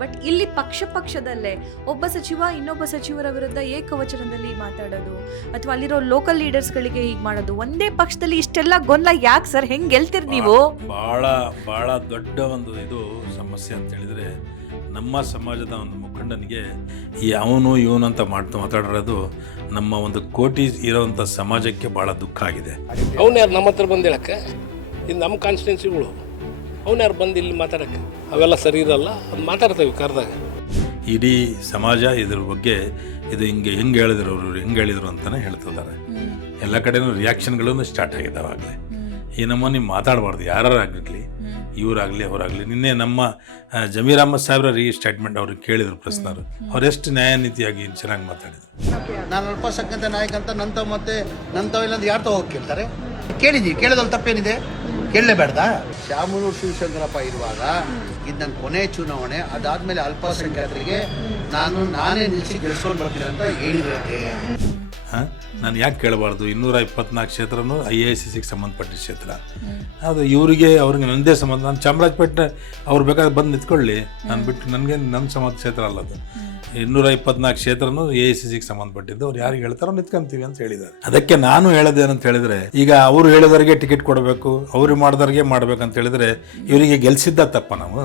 But ಇಲ್ಲಿ ಪಕ್ಷದಲ್ಲೇ ಒಬ್ಬ ಸಚಿವ ಇನ್ನೊಬ್ಬ ಸಚಿವರ ವಿರುದ್ಧ ಏಕವಚನದಲ್ಲಿ ಮಾತಾಡೋದು ಅಥವಾ ಅಲ್ಲಿರೋ ಲೋಕಲ್ ಲೀಡರ್ಸ್ಗಳಿಗೆ ಹೀಗೆ ಮಾಡೋದು, ಒಂದೇ ಪಕ್ಷದಲ್ಲಿ ಇಷ್ಟೆಲ್ಲ ಗೊಂದಲ ಯಾಕೆ ಸರ್? ಹೆಂಗೆ ಗೆಲ್ತೀರಿ ನೀವು? ಭಾಳ ದೊಡ್ಡ ಒಂದು ಇದು ಸಮಸ್ಯೆ ಅಂತ ಹೇಳಿದರೆ, ನಮ್ಮ ಸಮಾಜದ ಒಂದು ಮುಖಂಡನಿಗೆ ಈ ಅವನು ಇವನು ಅಂತ ಮಾತಾಡಿರೋದು ನಮ್ಮ ಒಂದು ಕೋಟಿ ಇರೋವಂಥ ಸಮಾಜಕ್ಕೆ ಭಾಳ ದುಃಖ ಆಗಿದೆ. ಅವನು ಯಾರು ನಮ್ಮ ಹತ್ರ ಬಂದು ಹೇಳಕ್ಕೆ? ಇದು ನಮ್ಮ ಕಾನ್ಸ್ಟಿಟ್ಯೂನ್ಸಿಗಳು, ಅವನು ಯಾರು ಬಂದು ಇಲ್ಲಿ ಮಾತಾಡೋಕ್ಕೆ? ಅವೆಲ್ಲ ಸರಿ ಇರಲ್ಲ, ಅದು ಮಾತಾಡ್ತೇವೆ ಕರೆದಾಗ. ಇಡೀ ಸಮಾಜ ಇದ್ರ ಬಗ್ಗೆ ಇದು ಹೆಂಗೆ ಹೇಳಿದ್ರು ಅವರು ಹೆಂಗೆ ಹೇಳಿದರು ಅಂತಲೇ ಹೇಳ್ತಿದ್ದಾರೆ. ಎಲ್ಲ ಕಡೆನೂ ರಿಯಾಕ್ಷನ್ಗಳೂ ಸ್ಟಾರ್ಟ್ ಆಗಿದ್ದಾವೆ ಆಗಲೇ. ಈ ನಮ್ಮನ್ನು ಮಾತಾಡಬಾರ್ದು, ಯಾರಾಗಲಿ, ಇವರಾಗಲಿ ಅವರಾಗಲಿ. ನಿನ್ನೆ ನಮ್ಮ ಜಮೀರ್ ಅಹ್ಮದ್ ಸಾಹೇಬ್ರ ಸ್ಟೇಟ್ಮೆಂಟ್ ಅವ್ರಿಗೆ ಕೇಳಿದ್ರು ಪ್ರಶ್ನರು, ಅವರೆಷ್ಟು ನ್ಯಾಯ ನೀತಿಯಾಗಿ ಚೆನ್ನಾಗಿ ಮಾತಾಡಿದ್ರು. ನಾನು ಅಲ್ಪಸಂಖ್ಯಾತ ನಾಯಕ ಅಂತ ನಂತವ ಇಲ್ಲಂದ್ರೆ ಯಾರು ಹೋಗಿ ಕೇಳ್ತಾರೆ? ಕೇಳಿದ್ದೀವಿ, ಕೇಳೋದ್ರಲ್ಲಿ ತಪ್ಪೇನಿದೆ? ಕೇಳಲೇಬೇಡ್ದ? ಶಾಮನೂರು ಶಿವಶಂಕರಪ್ಪ ಇರುವಾಗ ಇದು ಕೊನೆ ಚುನಾವಣೆ, ಅದಾದ್ಮೇಲೆ ಅಲ್ಪಸಂಖ್ಯಾತರಿಗೆ ನಾನೇ ನಿಲ್ಲಿಸಿ ಗೆಲ್ಸ್ಕೊಂಡು ಬರ್ತೀನಿ ಅಂತ ಹೇಳಿದ್ರಂತೆ. ನಾನು ಯಾಕೆ ಕೇಳಬಾರ್ದು? 224 ಕ್ಷೇತ್ರನೂ IACCಗೆ ಸಂಬಂಧಪಟ್ಟ ಕ್ಷೇತ್ರ. ಅದು ಅವ್ರಿಗೆ ನನ್ನದೇ ಸಂಬಂಧ. ನಾನು ಚಾಮರಾಜಪೇಟೆ ಅವ್ರು ಬೇಕಾದ್ರೆ ಬಂದು ನಿಂತ್ಕೊಳ್ಳಿ, ನಾನು ಬಿಟ್ಟು ನನಗೆ ನನ್ನ ಸಂಬಂಧ ಕ್ಷೇತ್ರ ಅಲ್ಲದು. 224 ಕ್ಷೇತ್ರನೂ AICCಗೆ ಸಂಬಂಧಪಟ್ಟಿದ್ದು. ಅವ್ರು ಯಾರಿಗೆ ಹೇಳ್ತಾರೋ ನಿಂತ್ಕೊಂತೀವಿ ಅಂತ ಹೇಳಿದ್ದಾರೆ. ಅದಕ್ಕೆ ನಾನು ಹೇಳೋದೇನಂತ ಹೇಳಿದ್ರೆ, ಈಗ ಅವರು ಹೇಳಿದವರಿಗೆ ಟಿಕೆಟ್ ಕೊಡಬೇಕು, ಅವ್ರು ಮಾಡಿದವ್ರಿಗೆ ಮಾಡ್ಬೇಕಂತ ಹೇಳಿದ್ರೆ ಇವರಿಗೆ ಗೆಲ್ಸಿದ್ದ ತಪ್ಪ ನಾವು?